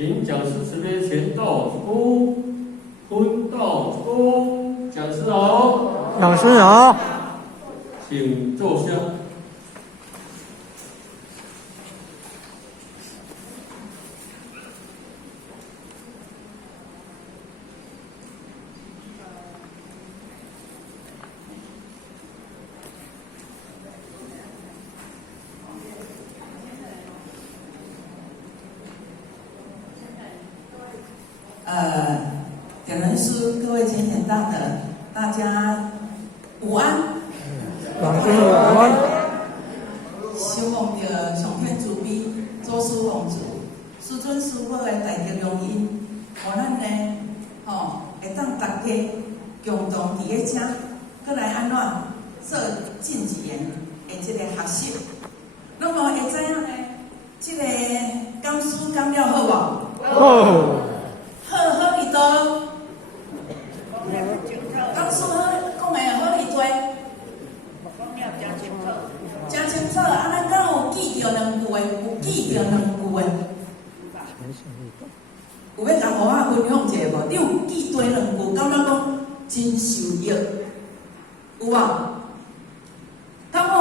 请讲师慈悲前道出，坤道出，讲师好，讲师好，请坐下。点人书，各位浅显大德，大家午安。讲师午安。希望着上天慈悲，祖师奉旨，师尊师父的大德容因，互咱呢，会当大家共同伫咧遮，搁来安怎做进前的这个学习。那么会知影呢，这个讲书讲了好无？好。好利多，讲书好讲的好利多，真清楚。啊，咱敢有记着两句的？有记着两句的？有要甲我分享一下无？你有记对两句，感觉讲真受益，有无？敢有？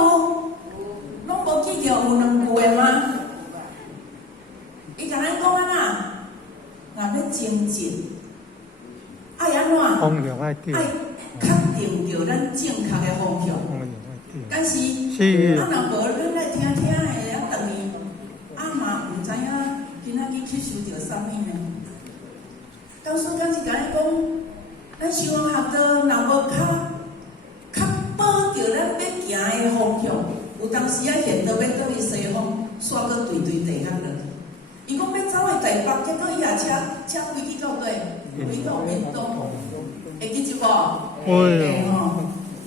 拢无记着有两句的吗？伊甲咱讲安那？若要精进，爱安怎？方向爱对，爱确定着咱正确的方向。但是，是。啊，若无咱来听听的，啊，等于嘛毋知影今仔日去收着啥物呢？教授敢是甲咱讲，咱修学道若无较保着咱要行的方向，有当时啊现到要倒去西方，煞搁对地较落去。伊讲要走去台北，结果伊也车飞去到底，飞到屏东，会记住无？会吼。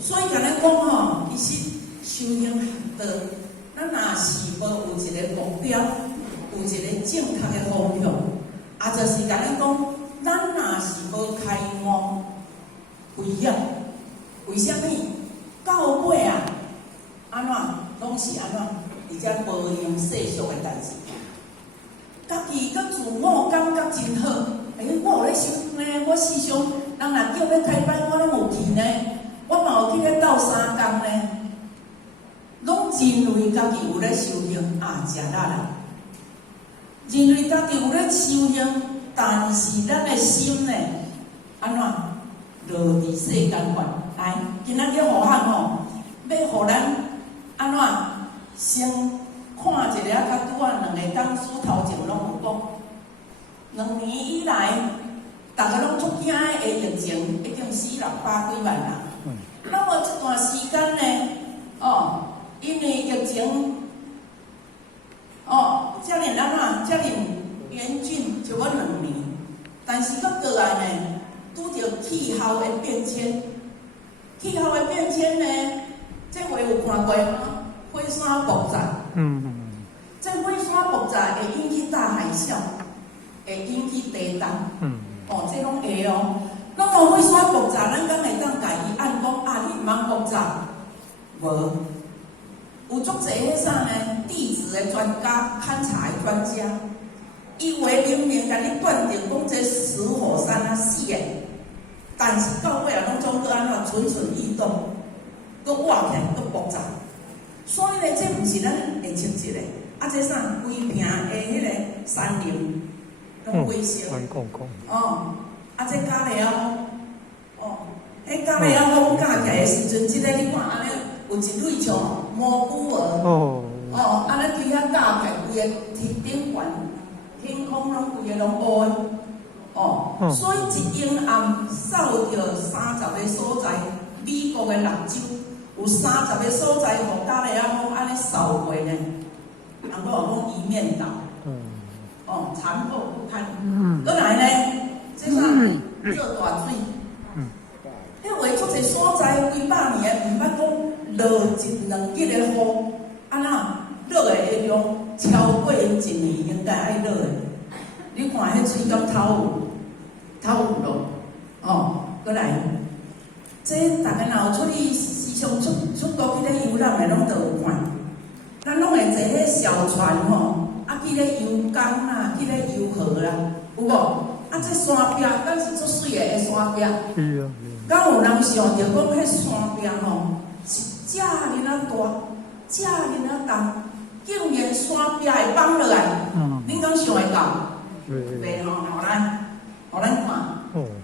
所以甲咱讲吼，其实修行学道，咱若是无有一个目标，有一个正确的方向，啊，就是甲咱讲，咱若是无开悟，危险。为虾米？到尾啊，安怎拢是安怎？而且无用世俗的代志。家己甲自我感觉真好，我有咧修呢，我时常人若叫要开班，我拢有去呢，我嘛有去咧斗3工呢，拢认为家己有咧修行啊，食力啦，认为家己有咧修行，但是咱的心呢，安怎落伫世间观？来，今仔日互汉吼，要互咱安怎先？看一个较拄啊，两个讲师头前拢有讲，2年以来，大家拢足惊的疫情，已经400-600几万啦。那么这段时间呢，因为疫情，遮尔安怎，遮尔严峻，差不多2年。但是搁过来呢，拄着气候的变迁，气候的变迁呢，这回有看过吗？火山爆炸。这火山爆炸会引起大海啸，会引起地震。这拢会哦。那么火山爆炸，咱敢会当甲伊按讲啊？你毋通爆炸？无，有足侪迄啥呢？地质的专家、勘察的专家，伊有诶明明甲你断定讲这死火山啊死诶，但是到尾啊，拢总搁安怎蠢蠢欲动，搁活起来，搁爆炸。所以呢，这毋是咱会清晰的。啊，这啥规片的迄个山林拢毁烧。啊，这加了迄加了风架起来的时阵，即个你看安尼，有一类像蘑菇儿，安尼规遐架起，规个顶悬，天空拢规个拢乌的，所以一阴暗扫着30个所在，美国的六州有30个所在，互加了风安尼扫过呢。人都有讲一面倒，残破不堪。搁来呢，这啥做大水，迄画出一所在几百年，毋捌讲落1-2日的雨，安怎落的量超过1年应该爱落的。你看迄水敢透有咯？搁来，这大家若有出去时常出国去咧游览的，拢都有看。咱拢会坐迄小船吼，啊，去咧游江啦，去咧游河啦，有无？啊，这山壁敢是足水的山壁。是啊，敢有人想着讲，迄山壁吼是遮尔啊大，遮尔啊重，竟然山壁会崩落来，恁敢想会到？袂吼，互咱看。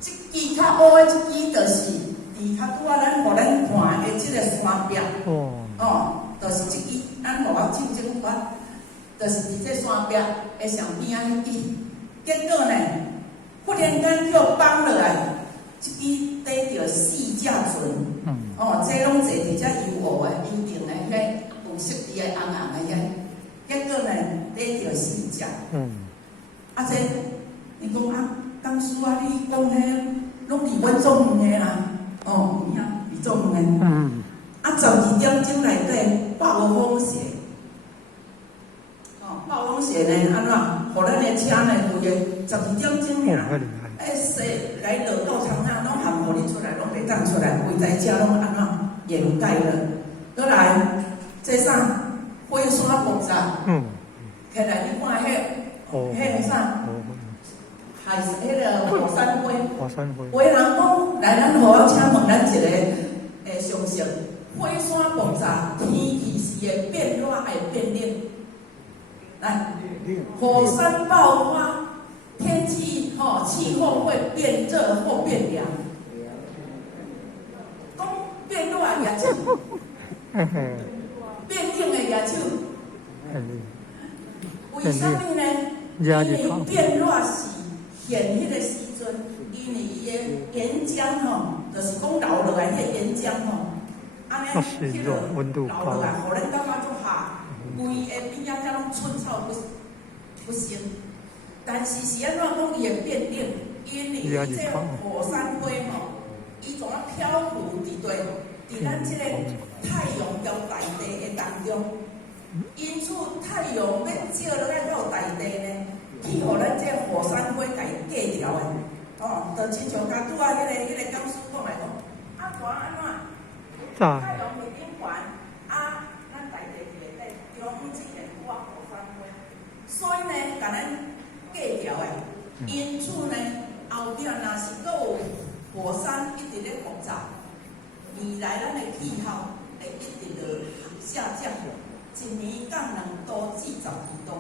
即支较乌的，即支就是伫较拄仔咱互咱看的即个山壁。就是即支，咱互我进前法，就是伫这山壁的上边啊迄支。结果呢，忽然间又崩落来，即支底着4只船。这拢坐伫遮游湖的、游艇的迄有色地的红红的遐。结果呢，底着4只。这你讲啊，当初啊，你讲迄拢离阮总园的啦，有影离总园。12点钟内底暴风雪，暴风雪呢安怎？互咱的车呢，有个12点钟尔，雪来落到场啊，拢含互你出来，拢袂当出来，规台车拢安怎掩盖了。再来，这啥火山爆炸，起来你看迄啥，还是迄个火山灰。有的人讲来，咱互我请问咱一个常识。火山爆炸，天气是会变热，会变冷。来，火山爆发，天气气候会变热或变凉。讲变热的野手，变冷的野手，为什么呢？因为变热是现迄个时阵，因为伊的岩浆就是讲流落来迄个岩浆安尼，迄个流落来，互咱感觉足下，规个边仔拢寸草不生。但是是安怎讲伊会变冷？因为这火山灰伊怎啊漂浮伫咱这个太阳交大地的当中，因此太阳要照落来到大地呢，去互咱这火山灰甲伊隔掉的。就亲像甲拄仔迄个讲师讲来讲，寒安怎？太阳是顶悬，咱大地是下底，中间会挂火山灰，所以呢，甲咱隔掉的。因此呢，后壁若是阁有火山一直咧爆炸，未来咱的气候会一直就下降，一年降2度至12度。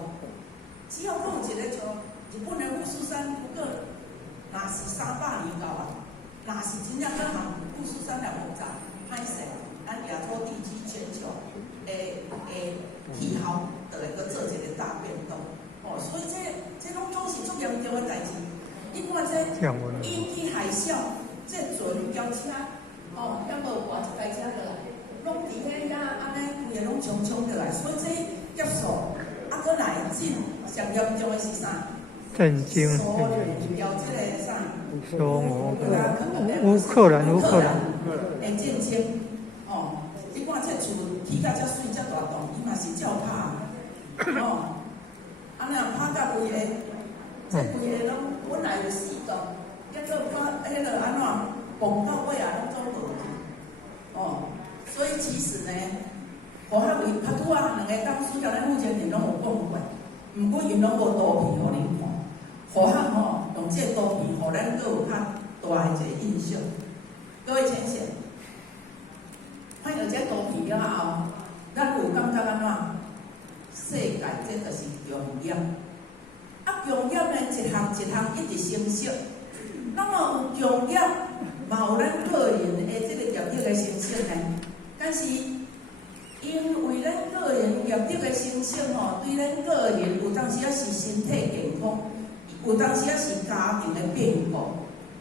只要讲有一个像日本的富士山，不过若是300年到啊，若是真正咱含富士山来爆炸。歹势，咱亚洲地区全球的气候就会阁做一个大变动。所以这拢总是足严重的代志。你看这引起海啸，这船交车，还无偌一台车落来，拢伫遐安尼，规个拢冲落来。所以这结束，阁来进上严重的是啥？震惊！苏联交这个啥？乌克兰。会战争，你看这厝起甲遮水遮大栋，伊嘛是照拍，安尼拍甲规个，这规个拢本来有4栋，结果拍迄个安怎，崩到尾啊，拢总倒去，所以其实呢，河海为较拄啊，2个讲师甲咱目前人拢有讲过，毋过因拢无图片互恁看，河海用这图片，互咱阁有较大的一个印象。各位先生，看到这图片了后，咱有感觉安怎？世界这就是工业，工业呢一项一项一直升级。那么有工业，嘛有咱个人的这个业绩的升级呢。但是因为咱个人业绩的升级对咱个人有当时也是身体健康，有当时也是家庭的变故，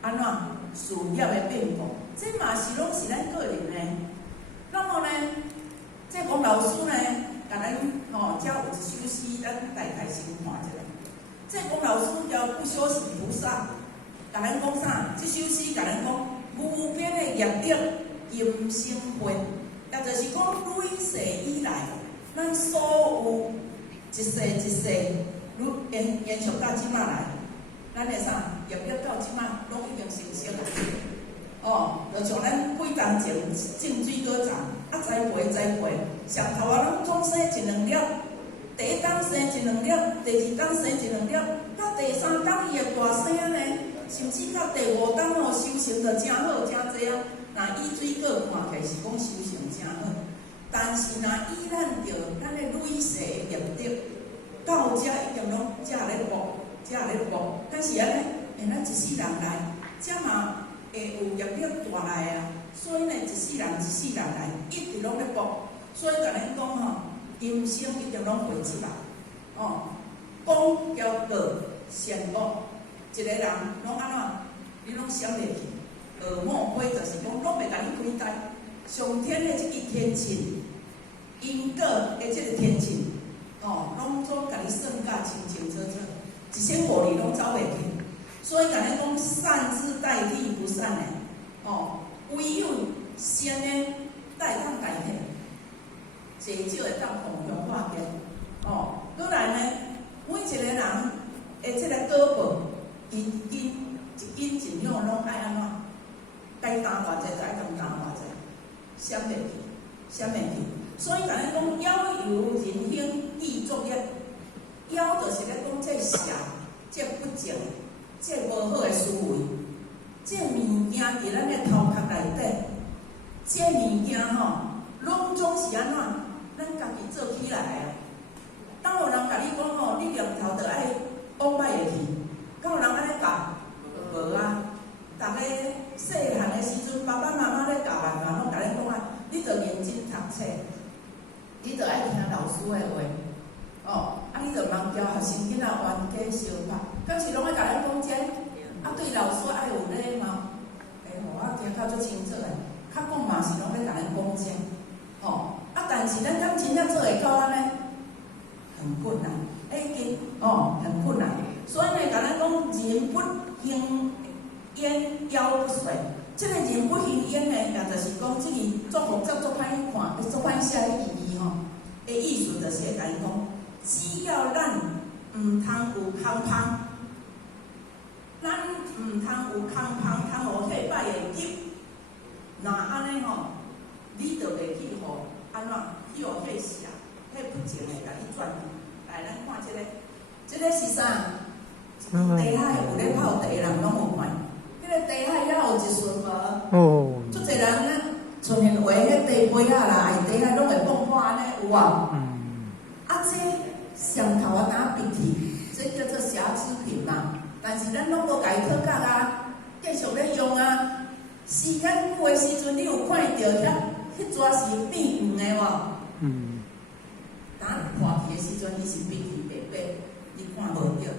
安怎事业的变故。这嘛是拢是咱个人呢。那么呢，这龚老师呢，甲咱遮有一首诗，咱大概先看一下。这龚老师叫不修行菩萨，甲咱讲啥？这首诗甲咱讲，无边的业力今生分，也就是讲累世以来，咱所有一世一世，延续到即马来，咱的啥业力到即马拢已经成熟了。就像咱几工前种水果站，栽培，上头啊拢总生1-2粒，第一天生一两粒，第二天生一两粒，到第三天伊会大生呢，甚至到第五天哦，收成就真好真济啊。那以水果看起来是讲收成真好，但是若以咱着咱的累世业力，到遮一定拢才咧活，才咧活。但是安尼，因咱一世人来，才嘛会有业力大来啊。所以呢，一世人来，一直拢咧搏。所以甲咱讲吼，今生一定拢会出来。哦，讲叫恶善恶，一个人拢安怎，你拢想袂去。恶莫非就是讲，拢袂甲你亏待。上天的这个天秤，因果的这个天秤，哦，拢总甲你算甲清清楚楚，一千五里拢走袂去。所以甲咱讲，善之代替不善的，哦，唯有善的才会当代替，济少会当共同化解。哦，当然呢，每一个人的这个果报，一斤一两拢爱安怎？该担偌济就爱担偌济，闪袂去，闪袂去。所以甲咱讲，夭由人兴，易作业。夭就是咧讲这邪、这不正、这无好的思维，这物件伫咱的头壳内底，这物件吼，拢总是安怎？咱家己做起来的。当有人甲你讲吼，你念头着爱往歹会去，敢有人安尼教？无啊。逐个细汉的时阵，爸爸妈妈咧教咱拢甲咱讲啊，你着认真读册，你着爱听老师的话，哦，啊，你着茫叫学生囡仔冤家相拍，敢是拢爱甲咱讲这，啊，对老师爱有礼貌，互我听较足清楚的，较讲嘛是拢咧甲咱讲这，哦，啊，但是咱敢真正做会到安尼，很困难，很困难，所以呢，甲咱讲人不兴烟妖不随，这个人不行烟呢，也就是讲，这个做复杂、做歹看、做歹写的意义吼。的意思就是会甲伊讲，只要咱唔通有空芳，咱唔通有空芳，通互迄摆的急，那安尼吼，你就袂去互安怎去互迄邪、迄不正的甲你转去。来，咱看这个是啥？地海有咧泡茶的人拢有看。迄个茶海也有一顺无？哦。足侪人呢，像现画迄茶杯啊啦，茶海拢会放花安尼有啊。啊，这上头啊打鼻涕，这叫做瑕疵品嘛。但是咱拢无家己讨价啊，继续咧用啊。时间久的时阵，你有看到迄撮是变黄的无？当看去的时阵，伊是鼻涕白白，你看无到。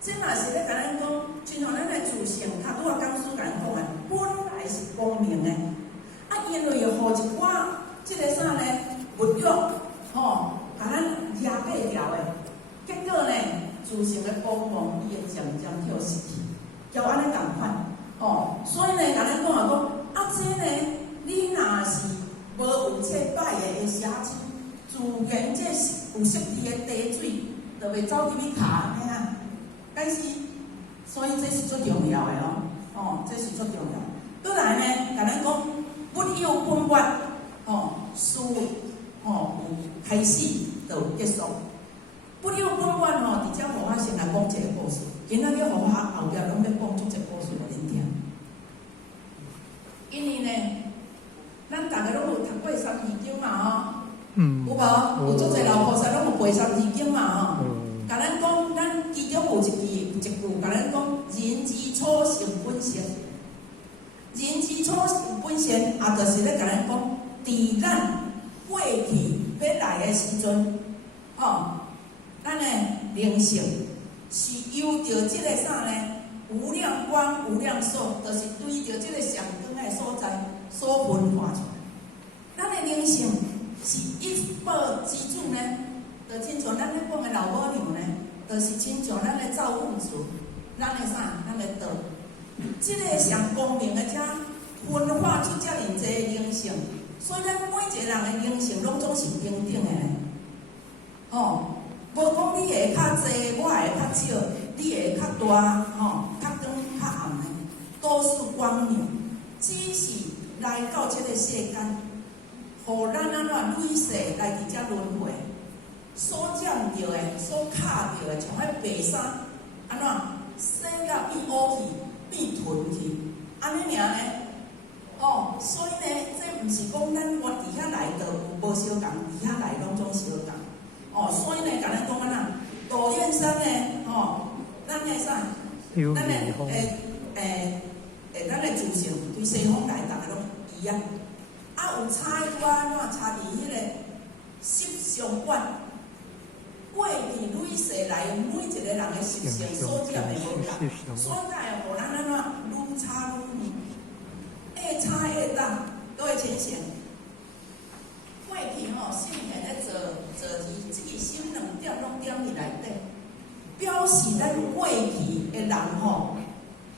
这嘛是咧甲咱讲，就像咱的自性，较拄啊讲师甲咱讲的，本来是光明的，啊，因为互一寡这个啥呢物欲，吼，甲咱压过掉的，结果呢，自性的光芒伊会渐渐消失去，叫安尼共款，吼，所以呢，甲咱讲啊，这呢，你若是无有这歹的瑕疵，自然这有色地的茶水，就袂走入去卡安尼啊。但是，所以这是最重要的哦，这是最重要。倒来呢，甲咱讲不有本源，事有开始就结束。不有本源伫遮互我先来讲一个故事。今仔日互我后壁拢要讲出一个故事互恁听。因为呢，咱大家拢有读过《三字经》嘛有无？有足侪老菩萨拢有背《三字经》嘛甲咱讲，咱其中有一句，甲咱讲，人之初性本善。人之初性本善，也就是咧甲咱讲，伫咱过去要来的时阵，咱的灵性是由着这个啥呢？无量光、无量寿，就是对着这个上光的所在所分化出来。咱的灵性是一报之主呢？就亲像咱咧讲的老母娘呢，就是亲像咱的造物主，咱的啥，咱的道。这个上光明的遮分化出遮尔济灵性，所以咱每一个人的灵性拢总是平等的呢。无讲你会较济，我会较少，你会较大，较长较暗的，都是光明。只是来到这个世间，互咱累世来伫遮轮回。所占着的、所卡着的，像迄白衫，安怎洗甲变乌去、变褪去，安尼尔呢？哦，所以呢，这毋是讲咱我伫遐来就无相共，伫遐来拢总相共。哦，所以呢，甲咱讲安怎？大燕山呢，哦，咱的啥？咱的咱的祖先对西方来，逐个拢一样。啊，有差拄安怎？差伫迄个习相关。过去累世来，每一个人的习性所占的无同，所以才会互咱安怎愈差愈远，越差越大。各位请想，过去圣贤咧做字，即个心两点拢点伫内底，表示咱过去的人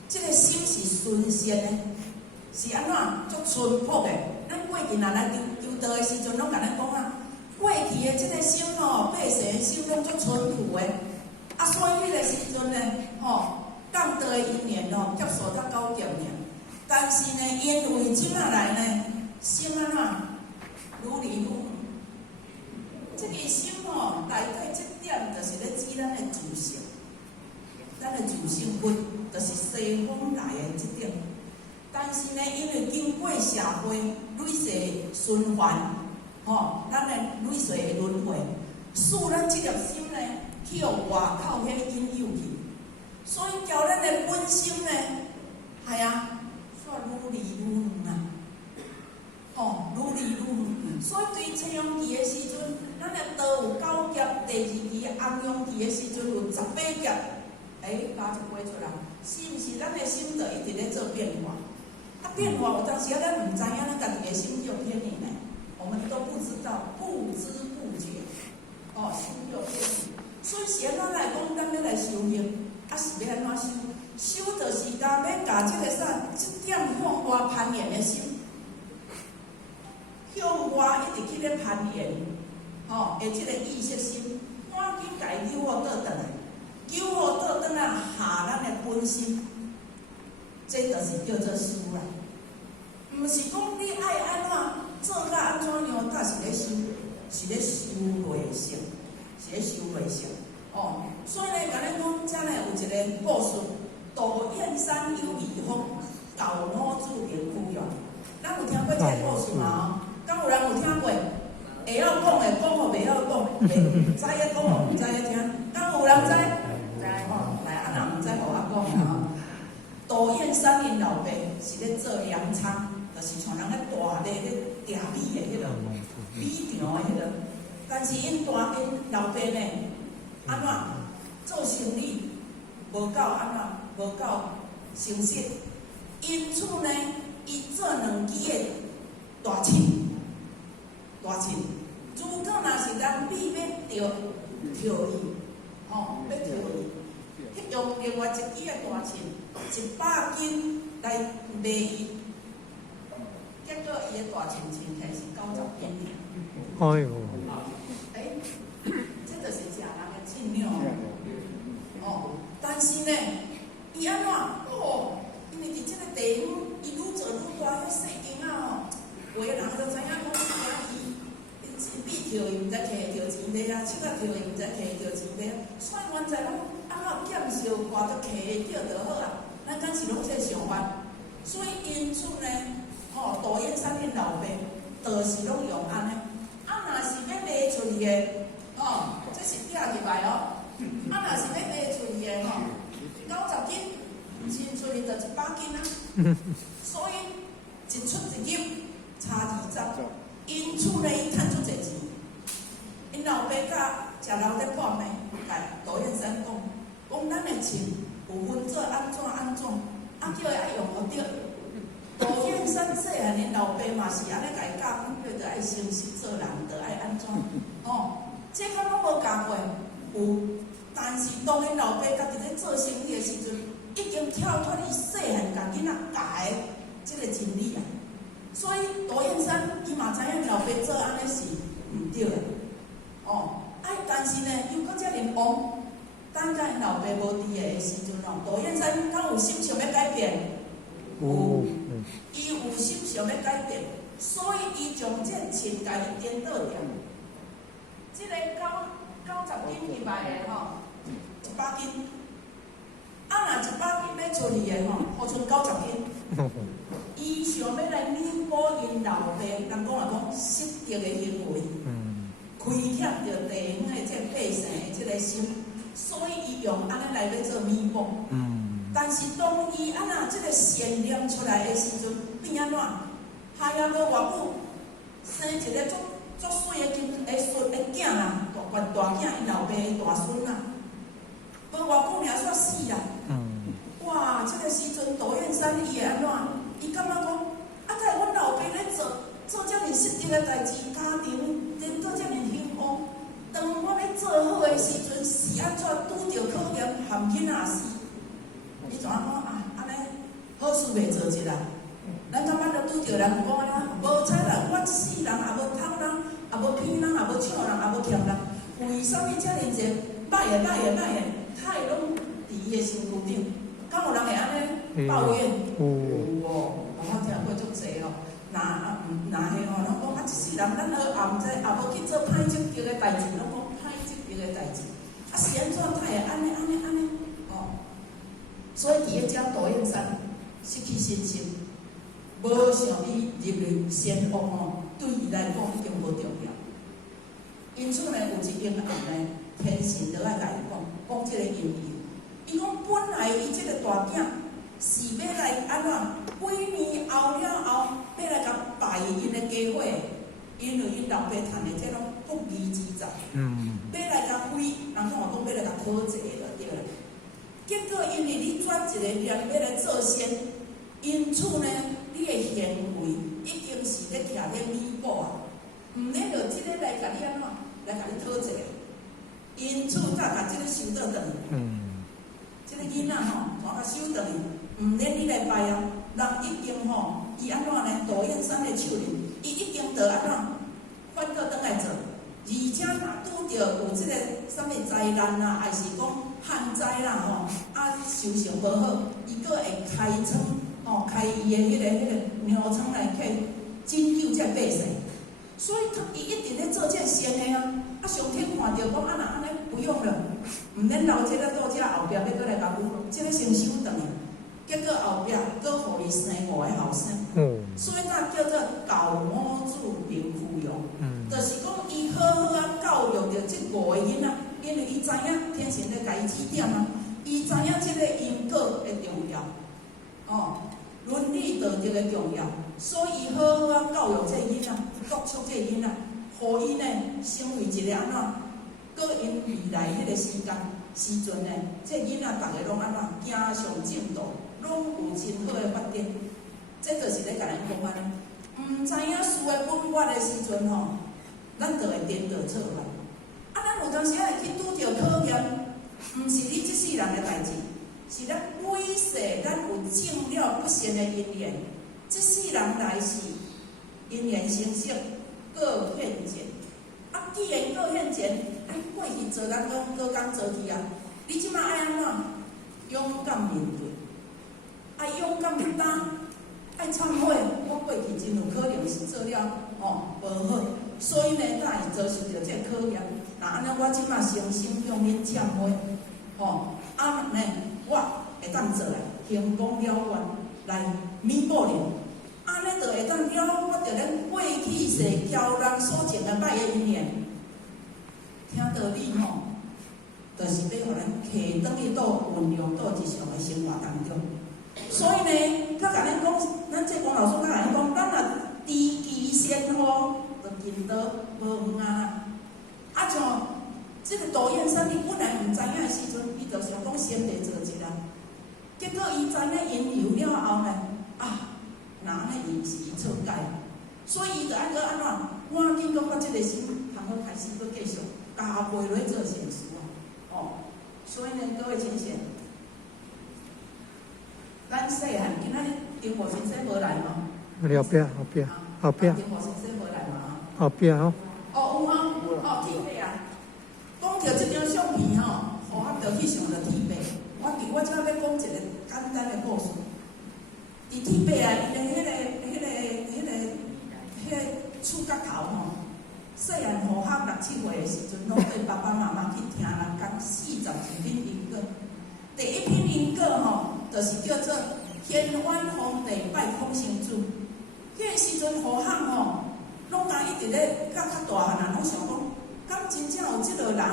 即个心是纯善的，是安怎足淳朴的。咱过去若来求道的时阵，拢甲咱讲啊。过去的即个心百姓的心拢足淳朴的，啊，所以迄个时阵呢，讲道的因缘接受才9点尔。但是呢，因为即仔来呢，心安怎愈离愈远。即个心内底即点，就是咧指咱的自性，咱的自性分，就是西方来的即点。但是呢，因为经过社会累世循环。咱的累世的轮回，使咱即粒心呢去互外口迄引诱去，所以叫咱的本心呢，系啊，煞愈离愈远啊，愈离愈远。所以对青阳期的时阵，咱的道有9劫，第2期红阳期的时阵有18劫，加一杯出来，是毋是咱的心就一直咧做变化？啊，变化有当时咱毋知影咱家己的心就偏离呢。我们都不知道，不知不觉，心有偏离。所以是安怎来讲，咱要来修行，啊是要安怎修？修就是甲要甲即个啥，即点向外攀岩的心，向外一直去咧攀岩，的即个意识心，赶紧家救好倒转来，救好倒转来下咱的本心，这就是叫做修啦。毋是讲你爱安怎？做甲安怎样？但是咧修，是咧修内性，是咧修内性。所以咧，甲咱讲，遮呢有一个故事：杜燕山有义风，道五注定苦用。咱有听过这个故事吗？敢有人有听过？会晓讲的讲互袂晓讲，知影讲互毋知影听。敢有人知？知来，啊若毋知，互我讲啊。杜燕山因老爸是咧做粮仓。就是像人咧大咧订米的迄个米场的迄个，但是因老爸呢，安怎做生意无够安怎无够诚实，因此呢，伊做2支的大秤，如果若是人米要调伊，要调伊，用另外1支的大秤，100斤来卖伊。结果伊的大秤称起是90斤尔。哎呦！这就是食人的斤两。但是呢，伊安怎？因为伫即个地方，伊愈做愈大，迄细间有的人就知影讲，伊米条伊毋知摕着钱袋啊，手啊条伊毋知摕着钱袋啊，所以原在拢安怎减少，偌着摕着就好啊。咱敢是拢这想法，所以因此呢。杜燕山因老爸，就是拢用安尼。啊，若是要卖出去的，这是寄入来啊，若是要卖出去的，90斤，新出去就100斤啊。所以一出一入差20，因此呢，伊趁出侪钱。因老爸甲食老在看呢，甲杜燕山讲咱的钱有分做安怎，啊叫伊爱用好对。杜燕山细汉因老爸嘛是安尼家教，叫着爱诚实做人，着爱安怎？这个拢无教过，有，但是当因老爸家己咧做生意的时阵，已经跳脱伊细汉甲囡仔教的这个真理啊。所以杜燕山伊嘛知影老爸做安尼是毋对的，但是呢，又搁遮尼王，等甲因老爸无伫的时阵杜燕山敢有心想要改变？有。伊有心想要改变，所以伊将这钱家己颠倒掉。这个到90斤以内的吼，100斤。啊，若100斤要出去的吼，好剩90斤。伊想要来弥补因老爸，人讲失德的行为，亏欠着地方的这百姓的这个心，所以伊用安尼来要做弥补。但是当伊安那这个善念出来的时阵，变安怎？下也无偌久，生一个足水的囝啦，大囝，因老爸的大孙啦，无偌久尔煞死啦。哇！这个时阵，杜燕山伊会安怎？伊感觉讲，啊，在阮老爸咧做遮尔失德的代志，家庭连做遮尔幸福。当我咧做好的时阵，是安怎拄着考验，含囡仔死？伊怎讲啊？安尼好事袂做一啦。咱感觉拄着人讲啊，无彩啦，我一世人也无偷人，也无骗人，也无抢人，也无欠人。为什么遮尔济歹的，太拢伫伊的身躯顶？敢有人会安尼抱怨？有哦，我听过足济哦。若是吼，拢讲啊，一世人咱好也毋知，也无去做歹积极的代志，拢讲歹积极的代志。啊，是安怎太会安尼哦？所以伫迄只杜燕山失去信心，无想伊入去仙王哦，对伊来讲已经无重要。因此呢，有一英暗呢，天神就爱甲伊讲这个因由。伊讲本来伊这个大囝是要来安怎？几年后了后，要来甲败因的家伙，因为因老爸赚的这种不义之财，要来甲毁，人讲话讲要来甲讨债就对了。结果因为你转一个念要来做仙，因此呢，你的行为已经是咧徛咧弥补啊，毋免着即个来甲你安怎来甲你讨债，因此才甲即个收倒转。即个囡仔吼，全甲收倒去，毋免你来拜啊，人已经吼，伊安怎呢？杜燕山的手里，伊一定得安怎反倒转来做，而且若拄着有即个啥物灾难啦，还是讲旱灾啦吼，啊收成无好，伊佫会开仓吼，开伊的迄个粮仓来去拯救这百姓，所以伊一定咧做这善的啊。啊，上天看到讲啊，若安尼不用了，毋免留这个到这后壁要搁来甲这个先收转去，结果后壁搁互伊生5个后生，所以那叫做教母子平富用，就是讲伊好好啊教育着这5个囡仔，因为伊知影天神咧甲伊指点啊，伊知影这个因果的重要，伦理道德的重要，所以伊好好啊教育这囡仔，督促这囡仔。互伊呢，成为一个安怎？搁因未来迄个时阵呢，这囡仔逐个拢安怎？行上正道，拢有真好的发展。这就是咧甲咱讲安尼。毋知影事的本源的时阵吼，咱就会颠倒错乱。啊，咱有当时会去拄着考验，毋是你即世人的代志，是咱每世咱有种了不善的因缘，即世人来是因缘成熟。各现前，啊！既然各现前，你过去做人各工做去啊！你即马爱安怎？勇敢面对，爱勇敢去担，爱忏悔。我过去真有可能是做了无好，所以呢，才会遭受到这考验。那安尼，我即马诚心向恁忏悔，呢，我会当做来成功了愿来弥补恁。安尼就会当了我着咱过去世骄人所种的歹的因缘，听道理吼，就是要互咱摕转去到运用到日常的生活当中。所以呢，较甲咱讲，咱这王老师较甲咱讲，咱若知其先后，就见到无远啊。啊像这个杜燕山，伊本来毋知影的时阵，伊就想讲先来做一下，结果伊知影因由了后呢，那安尼伊是伊错解，所以伊就爱搁安怎？赶紧搁把这个心，通好开始搁继续加倍落做善事所以呢，各位亲戚，咱细汉今仔日丁火先生无来吗？后边。丁火先生无来吗？后边有铁背啊！讲到这张相片我着去想着铁背。我即摆要讲一个简单的故事。伫铁背啊，伊的迄个厝角头细汉好学6、7岁的时阵，拢对爸爸妈妈去听人讲42篇因果。第一篇因果吼，就是叫做天官皇帝拜孔圣主。迄个时阵好学吼，拢甲一直咧甲较大汉人拢想讲，敢真正有即个人，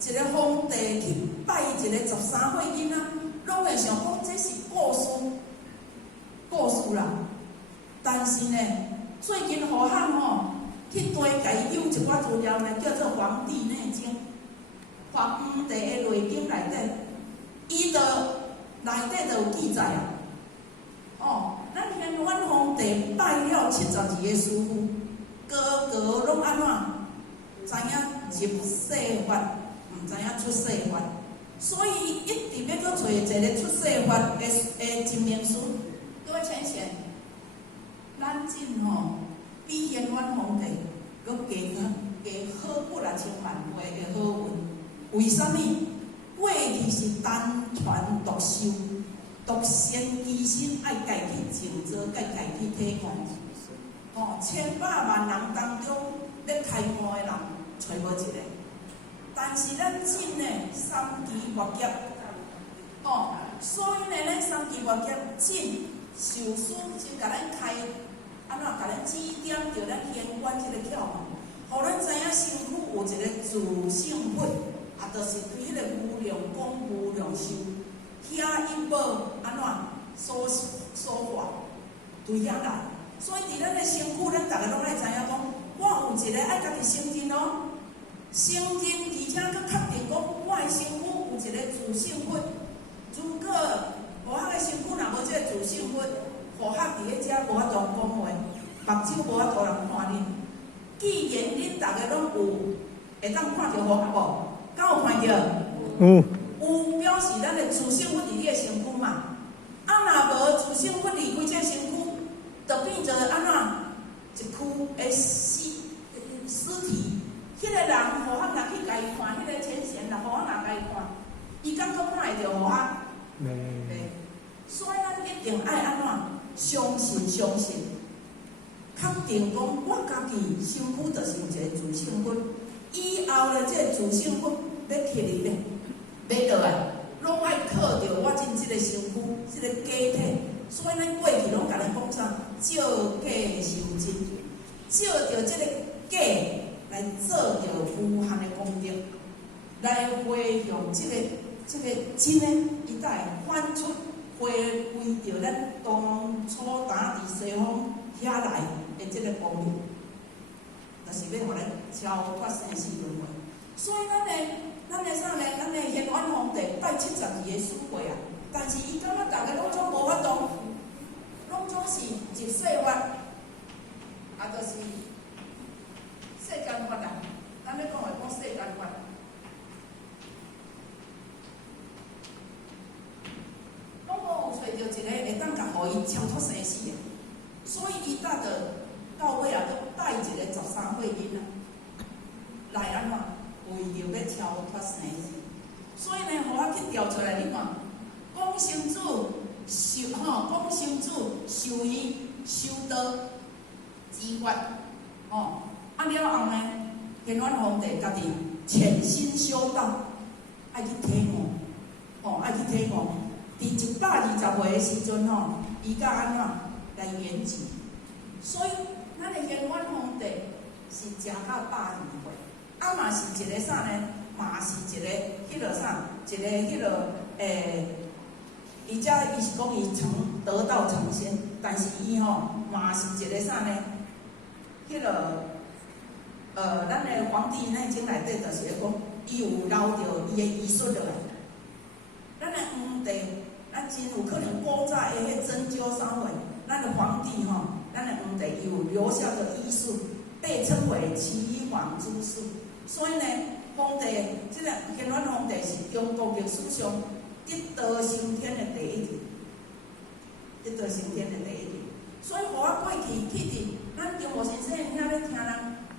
一个皇帝去拜一个13岁囡仔，拢会想讲这是故事啦。但是呢，最近好学吼。去堆家有一寡资料呢，叫做《黄帝内经》，皇帝的内经内底，伊就内底就有记载啊。哦，咱天官皇帝拜了72个师傅，个个拢安怎？知影入世法，毋知影出世法，所以一直要搁找一个出世法的真名师。各位浅显，咱真吼。比天官皇帝搁加好几啊千万倍的好运，为什么？过去是单传独修，独善其身，爱家己尽责，家己体验。哦，千百万人当中，咧开悟的人找无一个。但是咱真呢三期月劫，哦，所以呢，咱三期月劫真受师先甲咱开。安怎甲咱指点着咱天官即个窍门，互咱知影身躯有一个自性本，啊，就是对迄个无量功、无量寿，遐一宝安怎所化，对遐来。所以伫咱的身躯，咱逐个拢爱知影讲，我有一个爱家己承认哦，承认而且佫确定讲，我的身躯有一个自性本。如果无遐个身躯若无即个自性本，好学伫咧遮无法度讲话，目睭无法度人看恁。既然恁逐个拢有会当看到好学无？敢有看到？有。有表示咱的自性不伫你的身躯嘛？啊，若无自性不离开这身躯，就变做安怎？一具的尸体。迄个人好学若去家己看，迄个前贤若好学若家己看，伊敢搁看会着好学？袂。所以咱一定爱安怎？相信，确定讲我家己身躯就是有一个自性本，以后咧，这个自性本要起嚟咧，要落来，拢爱靠着我真即个身躯，即个假体。所以咱过去拢甲咱讲啥？照假修真，照着即个假来做着无限的功德，来回向即个真诶，伊才会反出。回归着咱当初打伫西方遐来的即个功力，就是要互咱超脱生死轮回。所以咱的啥呢？咱的天官皇帝拜72个师傅啊，但是伊感觉大家拢总无法度，拢总是入世法，啊，就是世间法啊。咱要讲话讲世间法。找着一个会当甲互伊超脱生死的，所以伊搭着到尾啊，佮带一个13岁囡仔来安怎？为着要超脱生死。所以呢，互我去调出来，你看，讲生主讲生主受伊修道之法，了后呢，天官皇帝家己潜心修道，爱去体悟，爱去体悟。伫120岁的时阵吼，伊甲安怎来圆寂？所以，咱的天官皇帝是食到102岁，啊嘛是一个啥呢？嘛是一个迄落啥？一个迄落伊是讲伊得道成仙，但是伊吼嘛是一个啥呢？迄落咱的《黄帝内经》内底就是咧讲，伊有留着伊的遗训落来。咱的皇帝。咱真有可能古早的迄针灸三位，咱的皇帝吼，咱的皇帝有留下的医术，被称为岐黄之术。所以呢，皇帝即个天官皇帝是中国历史上得道升天的第一人，得道升天的第一人。所以，互我过去去伫咱中国先生遐咧听人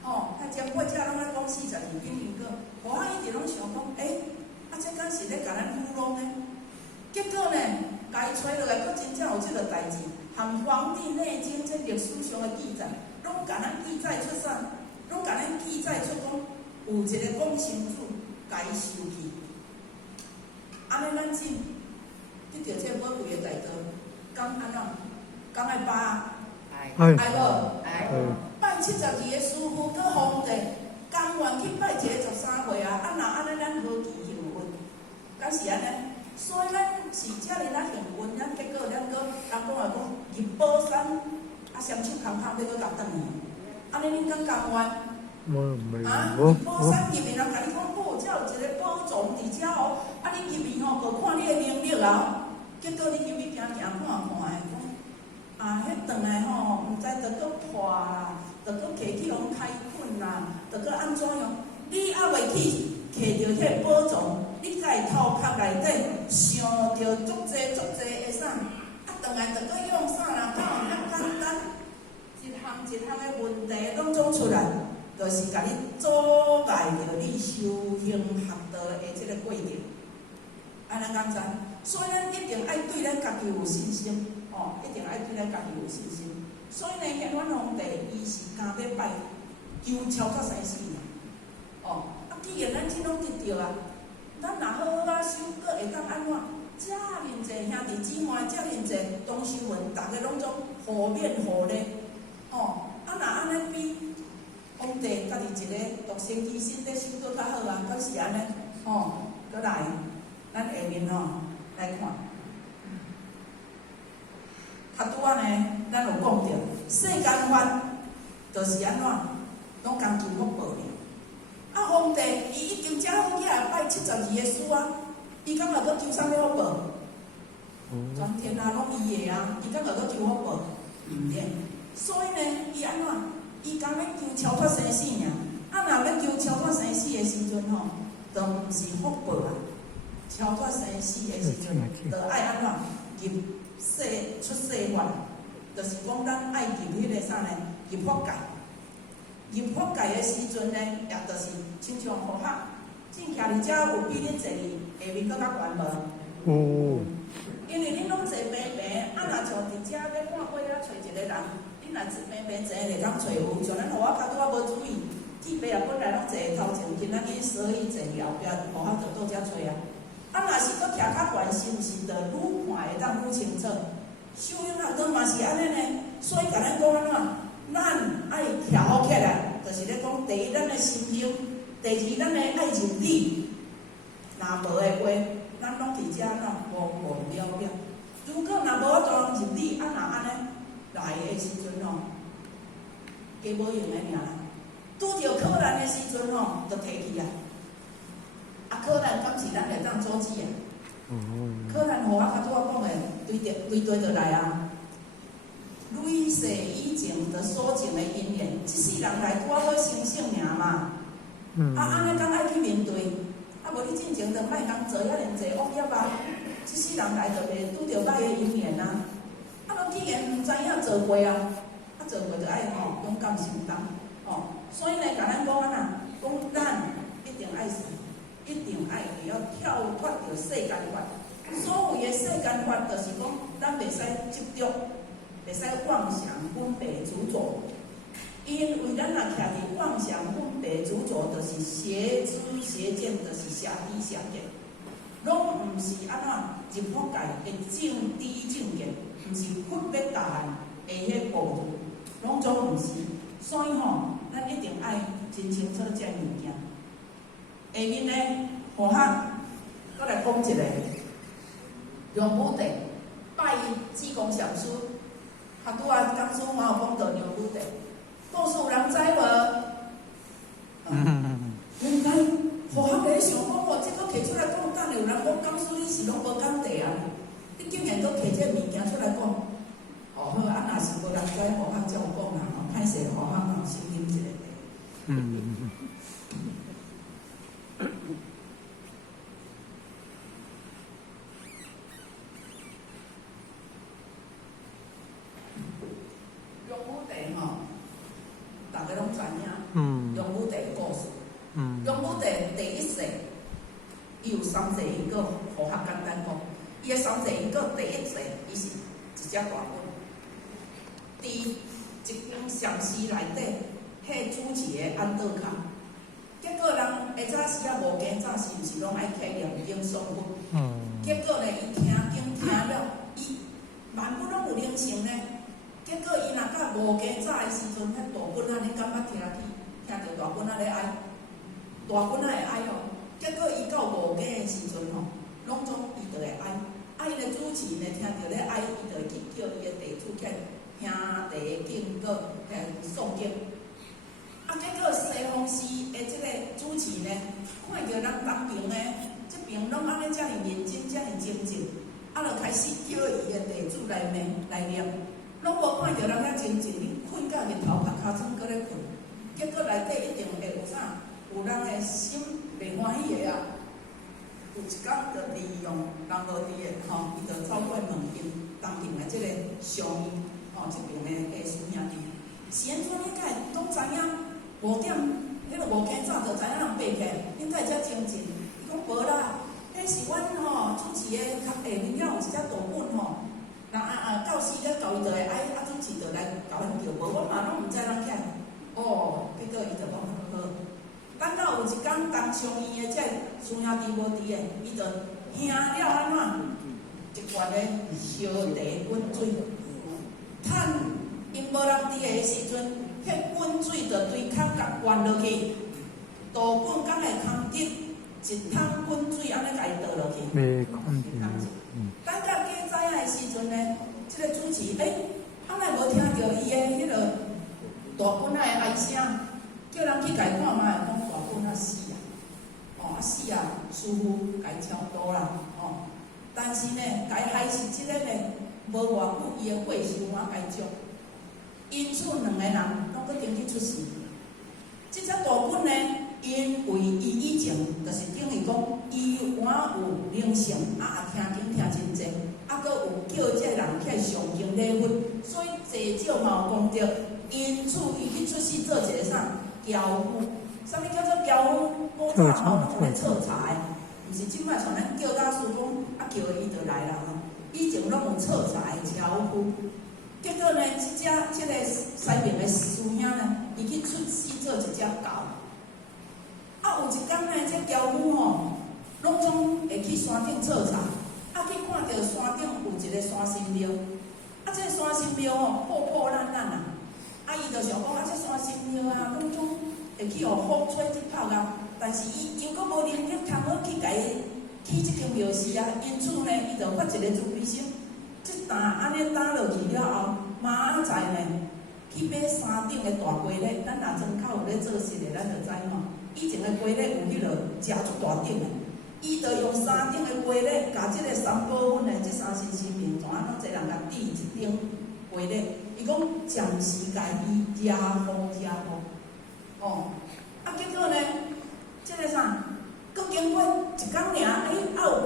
较前辈者拢咧讲42篇因果，互我一直拢想讲，这敢是咧甲咱糊弄呢？结果呢，家己找落来，佫真正有即个代志，含《黄帝内经》这历史上的记载，拢甲咱记载出啥？拢甲咱记载载出讲有一个讲心主，甲伊收去。安尼咱真得着这宝贵的大道，敢安怎？敢爱巴？哎，爱无？哎，拜72个师傅，搁皇帝，甘愿去拜一个13岁啊！若安尼，咱何其幸运，敢是安尼？所以咱是遮尔啊幸运，咱结果咱搁人讲话讲入宝山，啊双手空空，要搁甲转去，安尼恁敢甘愿？入宝山入面人甲你讲好，遮有一个宝藏伫遮哦，啊你入去吼，无看你的能力啊，结果你入去行看的，讲迄转来吼，毋知着搁破啦，着搁摕去互开垦啦，着搁安怎样？你还未去摕着迄个宝藏，你在头壳内底想着足济的啥？啊，转来着搁用啥啦？敢有遐简单？一项的问题拢总出来，就是甲你阻碍着你修行学道的即个过程。安尼敢知？所以咱一定爱对咱家己有信心。一定爱对咱家己有信心。所以呢，显阮皇帝伊是敢要拜求超脱生死尔。既然咱即拢得着啊，咱若好啊修，搁会当安怎？遮尔济兄弟姊妹，遮尔济同修们，大家拢总互勉互励。若安尼比皇帝家己一个独身其身咧修搁较好啊，敢是安尼？搁来，咱下面来看。拄仔呢，咱有讲到世间法，就是安怎，拢讲求福报尔。皇帝伊一定正好起来拜72个师啊，伊敢会搁求啥物福报？全天下拢伊个啊，伊敢会搁求福报？毋免。所以呢，伊安怎？伊敢要求超脱生死尔。若要求超脱生死的时阵吼，就毋是福报啊。超脱生死的时阵，就爱安怎？入出世法，就是讲咱爱入迄个啥呢？入法界。入法界的时阵呢，也就是亲像佛学，正徛伫遮有比恁坐下面搁较悬无？因为恁拢坐平平，若像伫遮要看过了找一个人，恁若坐平平坐会当找有，像咱佛学较拄仔无注意，铁爸也本来拢坐头前，今仔日所以坐后壁，无法度倒遮找啊。若是搁徛较悬，是毋是就愈看会当愈清楚？修行学道嘛是安尼呢，所以甲咱讲安怎？咱爱徛好起来，就是咧讲第一，咱的心性；第二，咱的爱认理。若无的话，咱拢伫遮模模了了。如果若无法度认理，若安尼来的时阵加无用的尔。拄着考难的时阵就提去啊。考难敢是咱会当阻止啊？考难互我较拄仔讲的，对就来啊。累世以前的所种的因缘，即世人来拄仔好成圣尔嘛。安尼敢爱去面对，无你进前就莫通做遐尼济恶业啊。即世人来就袂拄着歹的因缘啊。咱既然毋知影做过啊，做过就爱勇敢承担。所以呢，甲咱讲安怎？讲咱一定爱死。一定爱会晓跳脱着世间法。所谓的世间法，就是讲咱袂使执着，袂使妄想、分别、执着。因为咱若徛伫妄想、分别、执着，就是邪知邪见，就是邪知邪见，拢毋是安怎入法界的正知正见，毋是佛法答案的迄步骤，拢总毋是。所以咱一定爱真清楚遮物件。下面呢，佛学搁来讲一个龙武帝拜济公上师，拄仔讲师我有讲到龙武帝，故事有人知无？应该佛学咧想讲这个摕出来讲，等有人讲讲师你是拢无讲地啊，你竟然搁摕这物件出来讲，好，若是无人知佛学照讲啦，歹势佛学小心一个。龙武帝大家拢知影。龙武帝故事。龙武帝第一世，伊有三世因果，佛学简单讲，伊的三世因果，第一世伊是一只大鸟，伫一间禅寺内底，迄主持的安道卡，早时啊无加早是毋是拢爱摕念经诵佛？结果呢，伊听经听了，伊万不拢有灵性呢。结果伊若甲无加早的时阵，迄大本仔你敢捌听着大本仔咧哀，大本仔会哀哦。结果伊到无加的时阵吼，拢总伊就会哀。伊的主持呢，听着咧哀，伊就会去叫伊的地主起兄弟敬告，来诵经。结果西方寺的即个主持呢，看着人当兵呢，即边拢安尼遮尔认真，遮尔精进，就开始叫伊的地主来念，拢无看着人遐精进，你困到日头拍尻川搁咧困，结果内底一定会有啥？有人的心袂欢喜的啊！有一天就利用人无伫的吼，伊就走过问因当兵的即个上衣吼，即边的家属兄弟，是安怎恁敢会拢知影5点，迄个5更早就知影人爬起，恁敢会遮精进？伊讲无啦，迄是阮吼主持的较下面了有一只大本吼，人教师咧教伊就会爱主持就来教因叫，无我嘛拢毋知人起来。哦，结果伊就讲好。等到有一天，当上伊的这孙兄弟无伫的，伊就听了安怎一罐的烧茶滚水，趁因无人伫的时阵，迄滚水就对壳甲灌落去，大滚缸的空底一桶滚水安尼甲伊倒落去。没看见。等到加早的时阵呢，即个主持安尼无听到伊的迄个大滚仔的哀声，叫人去甲伊看卖，讲大滚仔死啊！死啊！师傅甲伊超度啦，但是呢，甲伊害死即个呢，无偌久，伊的血小满甲伊捉，因此2个人拢搁登去出事。即只大滚呢，因为伊以前就是等于讲，伊满有灵性，也听经听真济，搁有叫这人起来上经礼佛，所以济少嘛有功德。因此，伊去出世做一个啥轿夫？啥物叫做轿夫？古早拢有咧测查的，毋是即摆像咱叫大师讲，叫伊就来啦吼。以前拢有测查的轿夫。结果呢，即个西面的师兄呢，伊去出世做一只狗。有一天呢，这轿夫吼，拢总会去山顶测查，去看到山顶有一个山神庙，这个山神庙吼破破烂烂啊。伊就想讲这山神庙啊，拢总会去互风吹即泡啊，但是伊又搁无能力通好去甲伊起即间庙寺啊，因此呢，伊就发一个慈悲心，即担安尼打落去了后，明仔载呢，去买山顶的大龟咧，咱若庄口有咧做事的，咱就知吼。以前的龟咧有迄落食足大顶的，伊就用山顶的龟咧，甲即个三宝粉的即三神神明，怎啊拢一人甲滴一顶龟咧。伊讲暂时家己加好，结果呢，即个啥，搁经过一天尔，有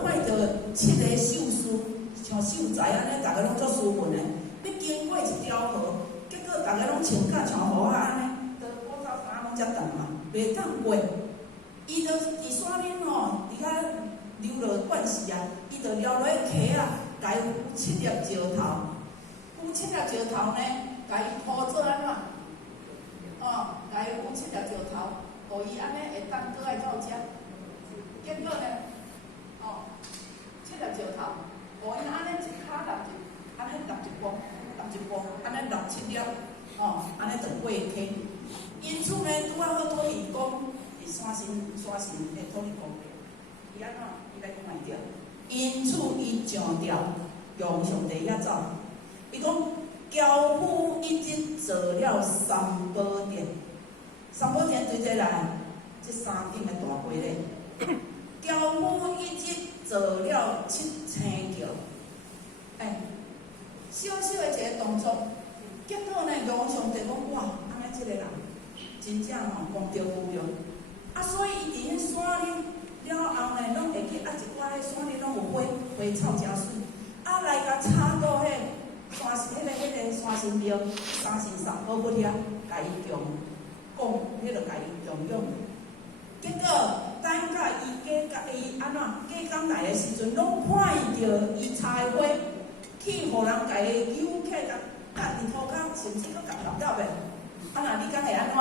看到7个秀士，像秀才安尼，逐个拢做斯文的。你经过一条河，结果逐个拢穿甲像河安尼，就古早衫拢遮重嘛，袂当过。伊就伫山顶吼，伫遐流落惯势啊，伊就撩落去溪啊，家扶7粒石头。扶7粒石头呢，甲伊铺做安怎？甲伊扶7粒石头，互伊安尼会当过来到遮。结果呢，7粒石头，互伊安尼一骹踏安尼踏一步，安尼踏7粒，安尼就过溪。因此呢，拄好土地公，山神的土地公，伊安怎？伊来看着，因此伊上吊，用上帝遐走。伊讲，轿夫一日做了3宝殿，3宝殿对这来，这山顶的大龟咧。轿夫一日做了7星桥，小小的一个动作，结果呢，用上帝讲哇，安尼这个人真正功德无量。所以伊伫迄山顶了后呢，拢会去一寡迄山顶拢有花草真水，来甲插到迄山神庙，三神三宝骨遐，甲伊供，迄落甲伊供养。结果等甲伊安怎过工来的时阵，拢看到伊插的花，去互人甲伊揪起甲日头骹，甚至搁甲夹夹的。若你敢会安怎？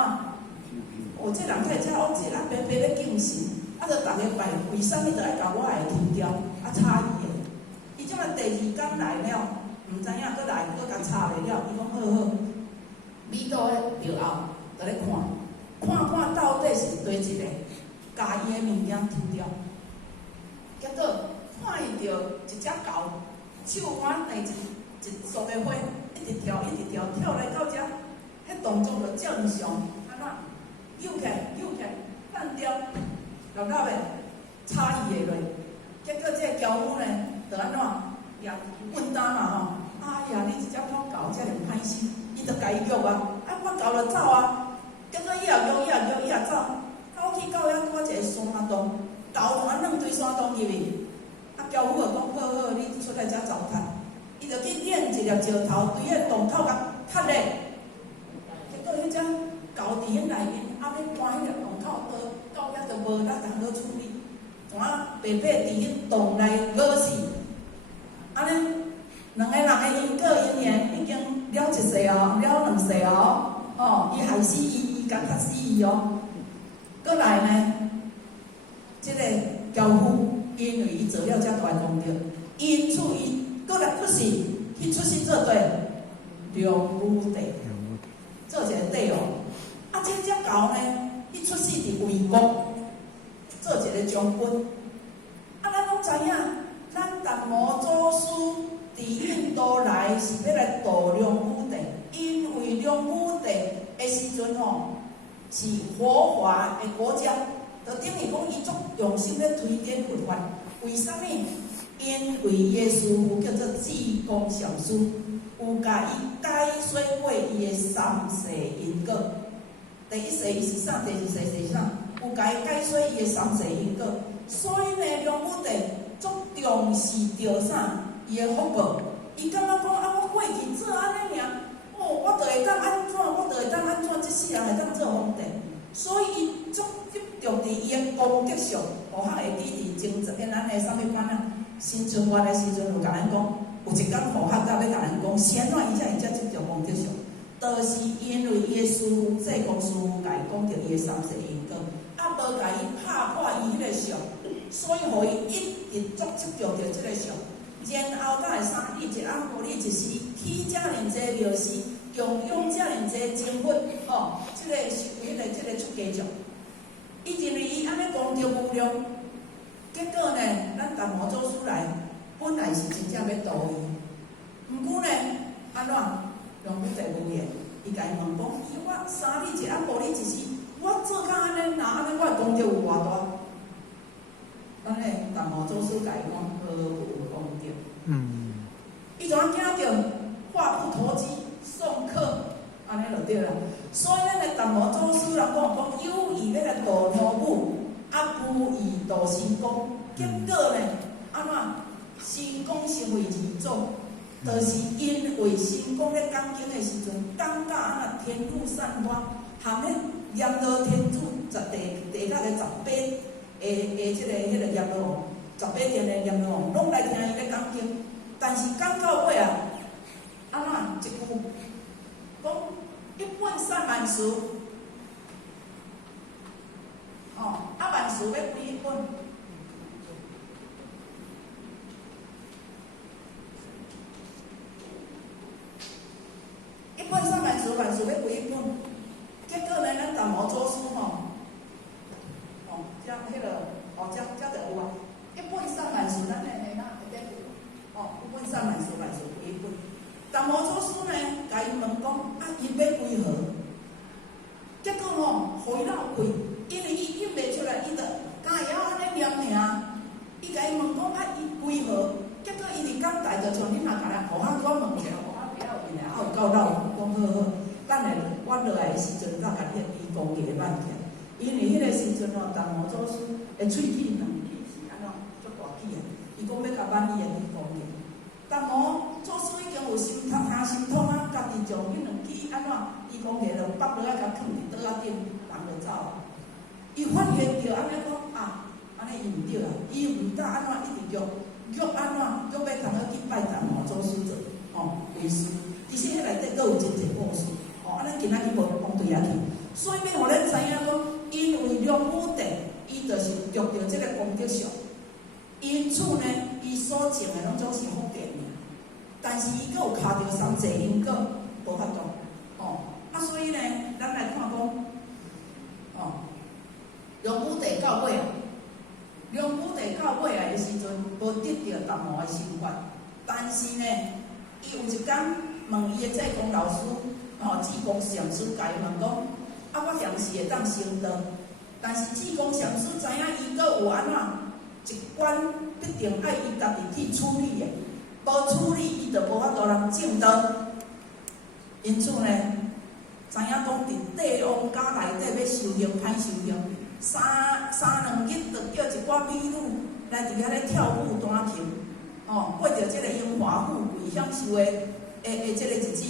哦，这人太超恶，啊，白白咧敬神，啊，着逐个拜，为啥物着爱甲我来抽掉？啊，差伊个。伊即摆第二天来了，毋知影佫来，佫甲查袂了。伊讲好好，米到诶庙后，着咧看到底是对一个，甲伊诶物件抽掉。结果看伊着一只狗，手挽第一束诶花，一直跳，跳来到遮，迄动作着正常，安怎？扭起，放掉，老诶，插伊个落。结果这个樵夫呢，着安怎？也问担嘛吼，哎呀，你一只破狗，遮尔歹心，伊着家己约啊，我狗着走啊。结果伊也走，走去到遐拄一个山洞，狗安弄堆山洞入去。啊，樵夫就讲好，你出来遮糟蹋，伊着去捻一粒石头，对迄洞口甲踢咧。结果迄只狗伫迄内面，啊，要搬迄个洞口到遐着无力通好处理，怎啊白白伫迄洞内饿死。安尼，两个人的因果姻缘已经了一世哦，了两世哦，伊害死伊甲踢死伊哦。过来呢，这个樵夫因为伊做了遮大功德，因此伊过来出世，去出世做对龙武帝，做一个帝王。啊，这只狗呢，伊出世伫魏国，做一个将军。啊，咱拢知影。咱达摩祖师伫印度来是要来度梁武帝，因为梁武帝的时阵吼是佛法的国家，就等于讲伊足用心咧推荐佛法。为啥物？因为伊的师父叫做济公上师，有甲伊解说过伊的三世因果。第一世伊是啥？第二世是啥？有甲伊解说伊的三世因果。所以呢，梁武帝足重视着啥？伊的福报。伊感觉讲啊，我过去做安尼尔，我着会当安怎？我着会当安怎？即世人会当做皇帝。所以伊足执着伫伊的功德上，互较会记伫前因咱的啥物款啊？新春晚的时阵有甲咱讲，有一工互较搭要甲咱讲，先怎伊才会遮执着功德上？就是因为伊的师父济公师父甲伊讲着伊的三世因果，啊无甲伊拍破伊迄个相。所以，互伊一直足执着着即个相，然后才会三日一暗，互你一时起遮尔济庙事，供养遮尔济精佛，即个是为了即个出家众。伊认为伊安尼功德无量，结果呢，咱达摩祖师来，本来是真正要度伊，毋过呢，安怎？梁武帝无言，伊甲伊问讲：我三日一暗，互你一时，我做甲安尼，那安尼我的功德有偌大？咱个达摩祖师甲伊讲，好有功德。伊就惊着话不投机送客，安尼就对啦。所以咱个达摩祖师人讲有意要来度老母，啊无意度神功。结果呢，安怎神功成为二种，就是因为神功咧讲经的时阵，感觉安那天女散花，含迄阎罗天子地下个18。即个迄个阎罗王，18殿的阎罗王，拢来听伊咧讲经，但是讲到尾啊，安怎一句讲一本三万书，万书要几本？一本三万书，万书要几本？结果呢，咱达摩祖师遮迄个遮就有啊，一本三万书，咱会哪会得有？一本三万书，万书几本？达摩祖师呢，甲伊问讲伊要几何？结果互伊闹气，因为伊印袂出来，伊着敢会晓安尼念尔。伊甲伊问讲伊几何？结果伊伫讲台，就像恁若甲咱互我问一下，互我不要紧嘞，有够闹，讲好，咱来我落来的时阵，才甲迄义工个挽起。因为迄个时阵达摩祖师的喙齿两齿是安怎足大齿啊！伊讲要甲挽伊的义工个，达摩祖师已经有心心痛啊，家己将迄两齿安怎义工个就绑落来，甲放伫桌仔顶，人就走啊。伊发现着安尼讲安尼伊毋对啊，伊毋当安怎一直约安怎约要通去拜达摩祖师做为师，而且迄内底佫有真济故事安尼今仔日无讲对遐去，所以要互咱知影讲。德上，因此呢，伊所种的拢总是福田尔，但是伊佫有卡着三世因果，无法度。所以呢，咱来看讲，龙武帝到尾啊，龙武帝到尾啊的时阵，无得到达摩的心愿，但是呢，伊有一天问伊的济公老师，济公上师甲伊问讲，我暂时会当成道，但是济公上师知影伊佫有安怎一关必定爱伊家己去处理的，无处理伊就无法度人证道，因此呢。知影讲，伫帝王家内底要修行，歹修行，三两日就叫一寡美女来伫遐咧跳舞弹琴，过着即个荣华富贵享受的即个日子，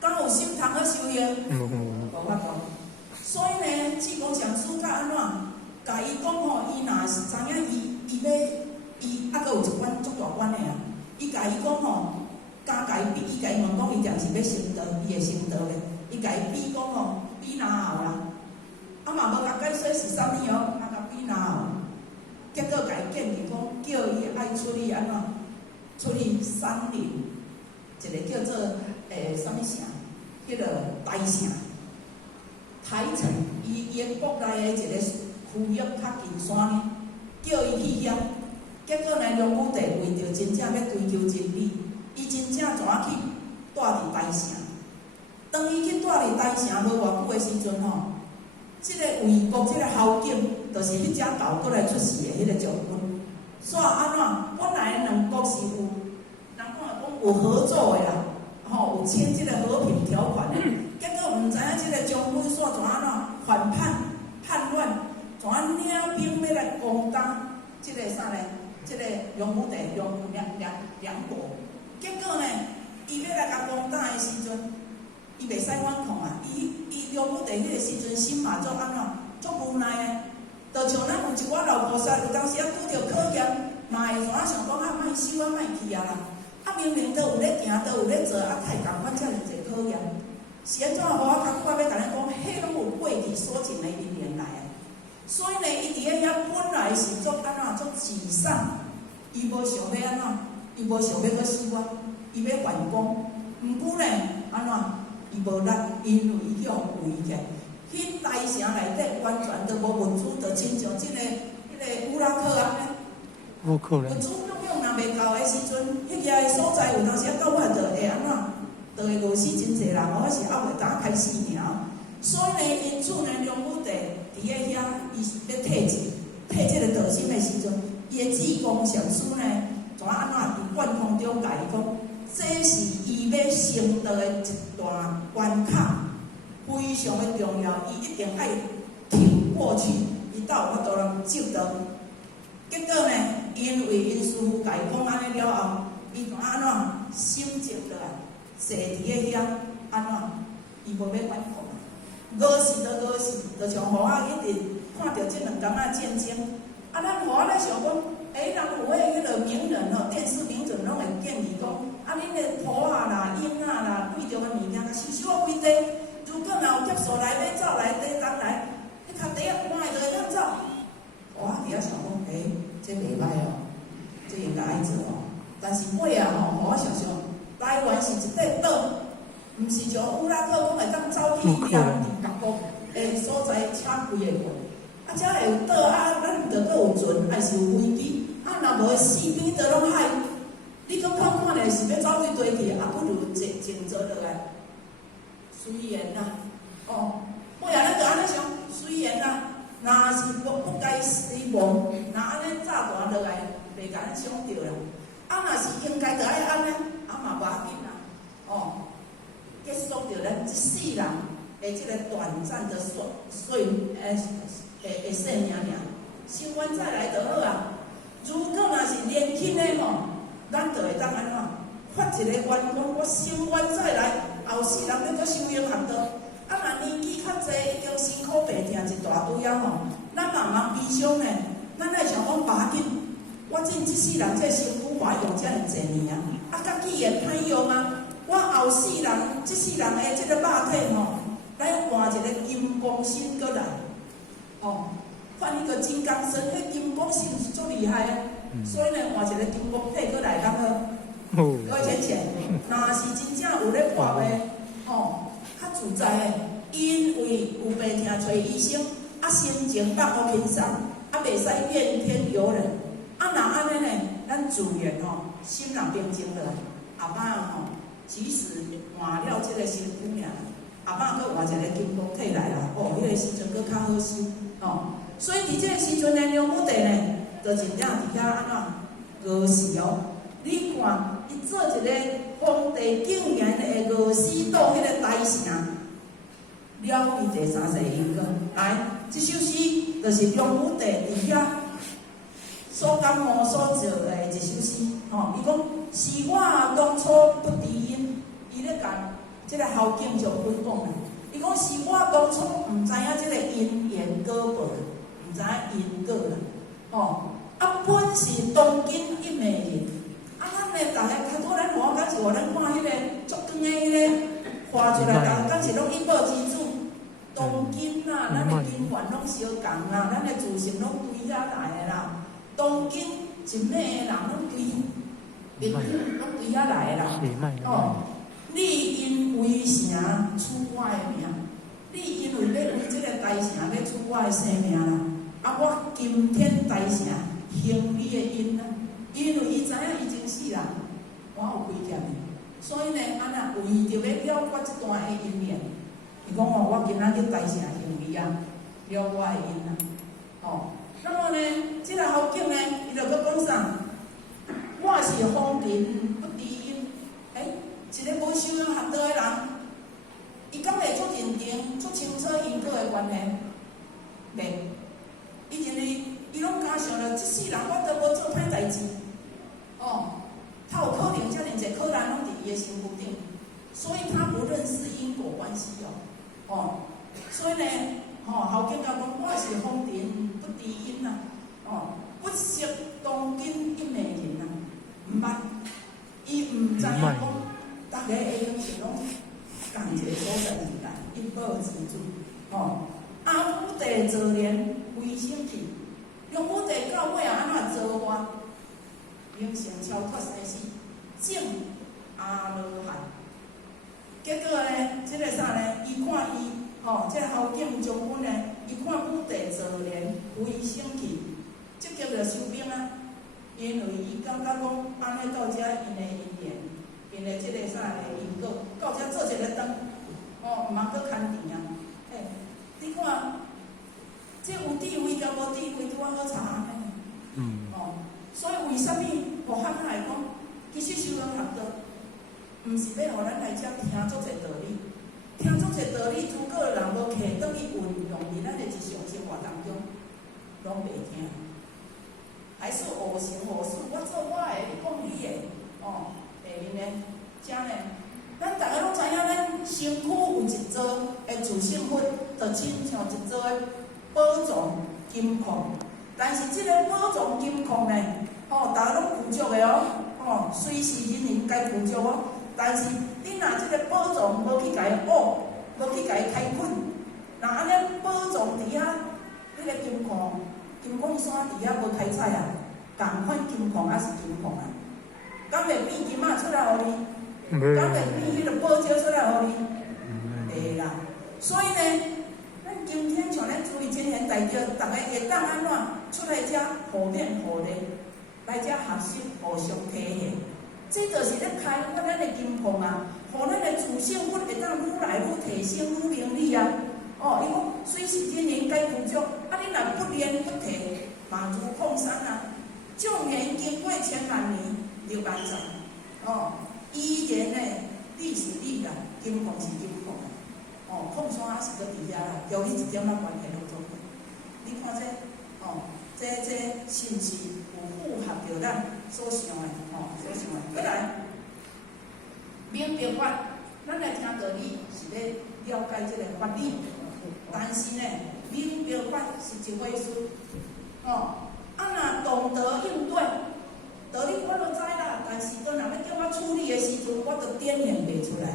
敢有心通去修行？无法度。所以呢，济公上师甲安怎，甲伊讲伊若是知影伊佫有一关足大关的啊，伊甲伊讲甲伊问讲，伊定是要成道，伊会成道咧。伊甲伊比讲比哪后啦，嘛无甲解说是啥物甲比哪后，结果甲伊建议讲，叫伊爱处理安怎，处理山林，一个叫做啥物城，迄个台城，台城，伊个国内的一个区域较近山呢，叫伊去遐，结果呢，龙武帝为着真正要追求真理，伊真正怎啊去住伫台城。当伊去住伫台城无偌久的时阵即个魏国即个侯景，就是迄只狗过来出世的迄个将军，煞安怎？本来两国是有，人讲有合作的啦，有签即个和平条款的，结果毋知影即个将军煞怎安怎反叛乱，怎啊领兵要来攻打即个啥呢？即个龙武帝梁国，结果呢，伊要来甲攻打的时阵。伊袂使反抗啊！伊龙武帝迄个时阵心嘛做安怎，做无奈的。就像咱有一寡老菩萨，有当时拄着考验，嘛会怎啊想讲莫收莫去啦。明明都有咧行，都有咧做，太共款遮尔济考验，是安怎无我感觉要甲咱讲，迄拢有过去所尽的因缘来的。所以呢，伊伫遐本来是做安怎做慈善，伊无想要安怎，伊无想要去死我，伊要完工。毋过呢，安怎？伊无力，因为伊去互围起，迄大城内底完全都无物资，就亲像即个乌拉克安尼。无可能。物资用若袂够的时阵，迄个的所在有当时到尾就会安怎，就会饿死真侪人，我是还袂当开始尔。所以呢，因此呢，龙武帝伫遐伊是要退即个道心的时阵，伊的济公上师呢，怎安怎伫灌空中甲伊讲。这是伊要成道的一段关卡，非常的重要，伊一定爱挺过去，伊才有法度通证道。结果呢，因为因师父甲伊讲安尼了后，伊怎安怎心静落来，坐伫遐安怎，伊无要反抗，饿死就饿死，就像互我一直看到这两工仔战争，咱互我咧想讲。人有迄个名人电视名人拢会建议讲，恁个婆啦、婴啦，贵重的物件，收收啊规地。如果若有劫数来要走来，地当来，迄脚底啊搬就会当走。我伫遐想讲，这袂歹这应该爱做但是尾啊我想想，台湾是一块岛，毋是像乌拉克讲会当走去人伫各国的所在车开会过。遮会有岛咱着阁有船，还是有飞机。若无四边都拢海，你讲看咧是要走去地去，不如静坐落来。虽然尾仔咱着安尼想，虽然若是不该死亡，若安尼炸弹落来，袂甲咱想着啦。若是应该着爱安尼，嘛无要紧啦。结束着咱一世人的即个短暂的生命尔，生还再来就好啊。如果若是年轻的咱就会当安怎发一个愿望，我生还再来，后世人要搁修行学道。若年纪较济，已经辛苦病痛一大堆咱慢慢悲伤呢。咱爱想讲无要紧，我这世人这身躯我用遮尔济年甲既然歹用我后世人这世人的这个肉体来换一个金光身过来，发换一个金刚身，迄金刚是毋是足厉害啊？所以呢，换一个金刚体过来，敢好？多钱钱？若是真正有咧活的，吼，较自在的，因为有病痛找医生，啊，心情放好轻松，啊，袂使怨天尤人，啊，若安尼呢，咱自然吼，心人平静落来。后摆吼，即使换了这个身躯命，后摆佫换一个金刚体来啦，哦，迄个时阵佫较好修，哦。所以伫这个时阵呢，梁武帝呢，就真正伫遐安怎饿死哦。你看，伊做一个皇帝竟然会饿死到迄个大城，了伊第30因果。来，这首诗就是梁武帝伫遐所感悟所做的一首诗。吼，伊讲是我当初不知因，伊咧讲这个后景就分讲啦。伊讲是我当初毋知影这个因缘果报。唔知因果啦，吼啊，本是当今一美人，啊，咱咧逐个较多咱看，敢是话咱看迄个足长的迄个画出来，敢是拢一报之主，当今啦，咱的根源拢相共啦，咱的自信拢对遐来的啦，当今一美的人拢对，拢对遐来的啦，哦，你因为啥出我的名？你因为要为这个大城要出我的生命啦。啊！我今天大城行你的因啊，因为伊知影伊真死人，我有亏欠伊，所以呢，安那为着要了解这段的因缘，伊讲哦，我今仔日大城行你啊，了我的因啊，哦，那么呢，这个后景呢，伊就搁讲啥？我是皇帝不知因，一个无修养学道的人，伊敢会足认定、足清楚因果的关系？袂。伊认为伊拢加想了，即世人我都无做歹代志，哦，他有可能遮尔济可能拢伫伊的身躯顶，所以他不认识因果关系哦，所以呢，后景甲讲我是皇帝不知因呐，不识当今一美人呐，毋捌，伊毋知影讲，大家会用是拢共一个所在地来，一报之主，阿武帝做年。为生气，梁武帝到尾啊安怎做法？名成超脱生死，证阿罗汉。结果呢，这个啥呢？伊看伊，这个后景将军呢，伊看武帝做年为生气，即叫做收兵啊。因为伊感觉讲安尼到遮因的因缘，因的这个啥的因果，到遮做一个灯，毋通搁牵甜啊。你看。这有智慧甲无智慧，拄好查所以为什么互汉来讲，其实修养学道，毋是要互咱来遮听足侪道理，听足侪道理，如果人无摕倒去运用伫咱的日常生活当中，拢袂听。还是我行我素，我做我的，你讲你的，会用的，遮呢，咱逐个拢知影，咱身躯有一座的自性分，就亲像一座的。宝藏金矿，但是这个宝藏金矿呢，大家拢负责的随时人人该负责哦。但是你若这个宝藏无去甲伊挖，无去甲伊开垦，那安尼宝藏伫遐，迄个金矿山伫遐无开采啊，共款金矿还是金矿啊？敢会变金仔出来互你？敢会变迄个宝石出来互你？袂啦，所以呢。今天像咱注意今天大家，大家会当安怎出来遮互勉互利，来遮学习互相体现，这就是咧开发咱的金矿啊，互咱的自性分会当愈来愈提升愈明理啊。伊讲虽是今年该负责，啊你若不练不提，马如矿山啊，纵然经过千万年六万载，依然呢，你是你啦，金矿是金矿。矿山还是搁伫遐啦，交你一点仔关系拢做。你看这是毋是有符合着咱所想的？所想的。再来，明白法，咱来听道理是咧了解这个法理，但是呢，明白法是一回事。若懂得应对，道理我都知啦，但是当若要叫我处理的时阵，我都点现袂出来。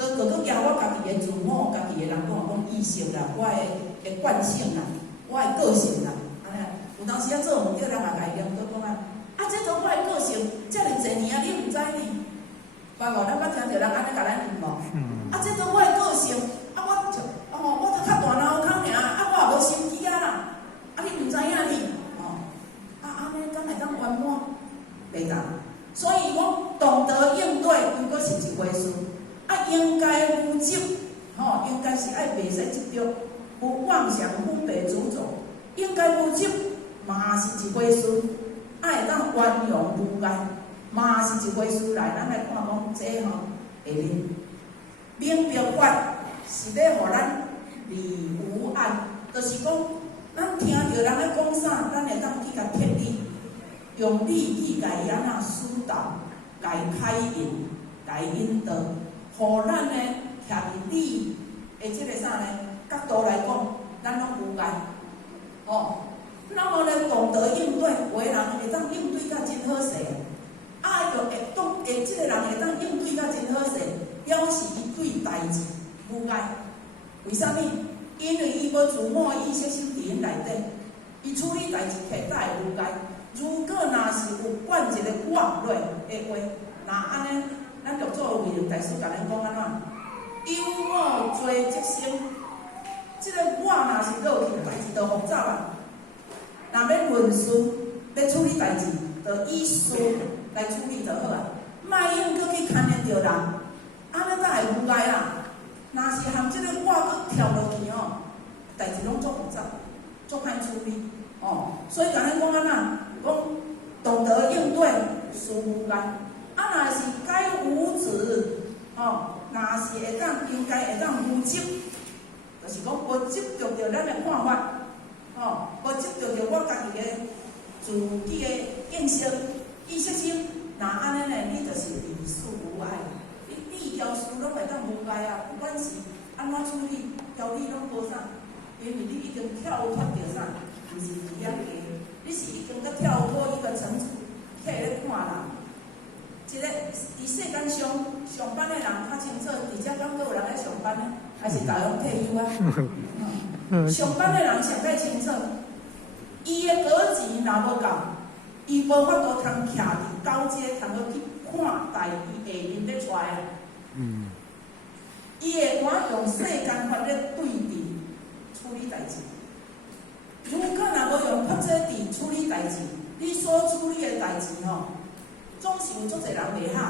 都搁举我家己的自我，家己的人讲意识啦，我的惯性啦，我的个性啦，安尼。有当时啊做唔对，人也甲伊念叨讲这种我的个性，遮尔侪年啊，你毋知呢？捌无？咱捌听着人安尼甲咱念无？这种我的个性，我较大脑壳尔，我也无心机啦，你毋知影哩？安尼敢会当圆满？袂当。所以讲懂得应对，如果是一回事，应该负责，应该是袂使执着，有妄想分别主张，应该负责嘛是一回事。会当圆融无碍，嘛是一回事来，咱来看讲这会面。明白法是要互咱理无碍，就是讲，咱听着人咧讲啥，咱会当去甲贴理，用理去甲伊安那疏导，甲伊开引，甲伊引导，互咱呢徛伫理的即个啥呢角度来讲，咱拢无碍，那么呢，懂得应对，有的人会当应对甲真好势，即个人会当应对甲真好势，表示伊对代志无碍。为啥物？因为伊无自我意识心伫因内底，伊处理代志摕倒会无碍。如果若是有灌一个我落的话，那安尼，咱就做为大师甲咱讲安怎？有我做即生，即个我若是落去，代志就复杂啊。若要论述，要处理代志，就以事来处理就好啊。莫用搁去牵连着人，安尼才会无碍啦。若是含即个我搁跳落去代志拢足复杂，足歹处理所以甲咱讲安怎？讲懂得应对，事无碍。若是该无止若是会当应该会当负责，就是讲无执着着咱的看法。无执着着我家己的自己的意识心，那安尼呢？你就是理事无碍。你条事拢会当无碍啊，不管是安怎处理，条理拢无啥，因为你已经跳脱着啥，毋是一样的，你是已经搁跳脱一个层次，起咧看人。一个伫世间上班的人较清楚，伫遮敢搁有人咧上班呢，还是大家拢退休啊？上班的人上较清楚，伊的果钱若无够，伊无法度通徛伫交接，通去看待伊下面咧出来啊。伊会敢用世间法律对峙处理代志。如果若无用法则伫处理代志，你所处理的代志总是有足侪人袂晓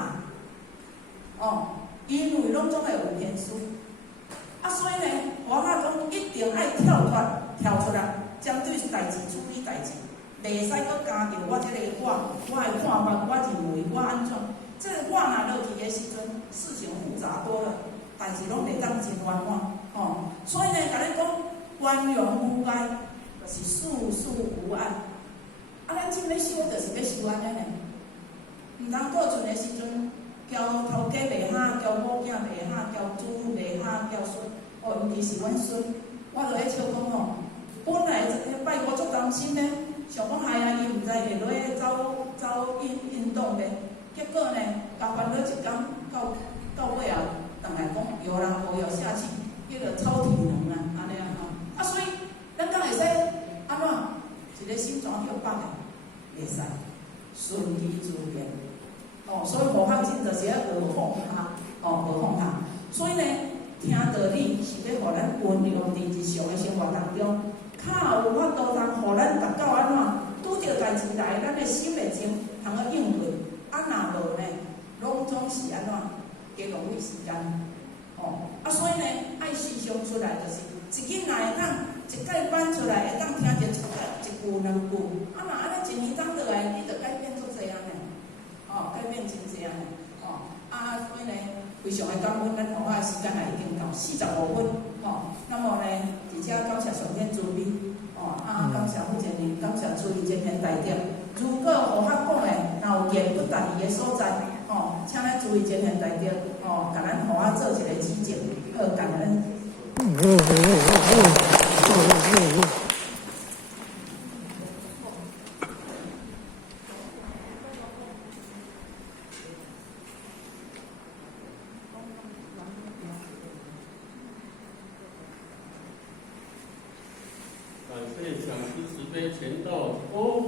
因为拢总会有偏疏。所以呢，我讲一定爱跳出来，针对代志处理代志，袂使搁加着我这个我的看法，我认为我安怎？这个我若落去的时阵，事情复杂多了，代志拢袂当真圆满所以呢，甲咱讲圆融无碍，就是事无碍。咱真要修，就是要修安尼呢。毋通过阵的时阵，交头家袂哈，交某囝袂哈，交主妇袂哈，交孙尤其是阮孙，我就咧笑讲本来拜五足担心呢，想讲哎呀，伊毋知会落去走运动咧，结果呢，甲烦恼一工到尾后，当来讲有人无有下去，迄个超体能安尼所以咱敢会使安怎？一个心肠叫放的，袂使顺其自然。所以无放心就是要学放下，学放下。所以呢，听道理是要互咱运用伫日常的生活当中，较有法度通互咱达到安怎？拄着代志来，咱的心会静，通去应对。若无呢，拢总是安怎？加浪费时间。所以呢，爱时常出来，就是一斤若会当一届班出来，会当听一句两句。若安尼一年当落来，你就改变足侪安尼。改变真济安尼所以呢，非常的感恩，咱互我的时间也已经到45分那么呢，伫遮感谢上天慈悲感谢福建人，感谢诸位前贤代表。如果互我讲的，若有言不达意的所在请咱诸位前贤代表甲咱互我做一个指正，好感恩。感谢对，讲出慈悲全道多。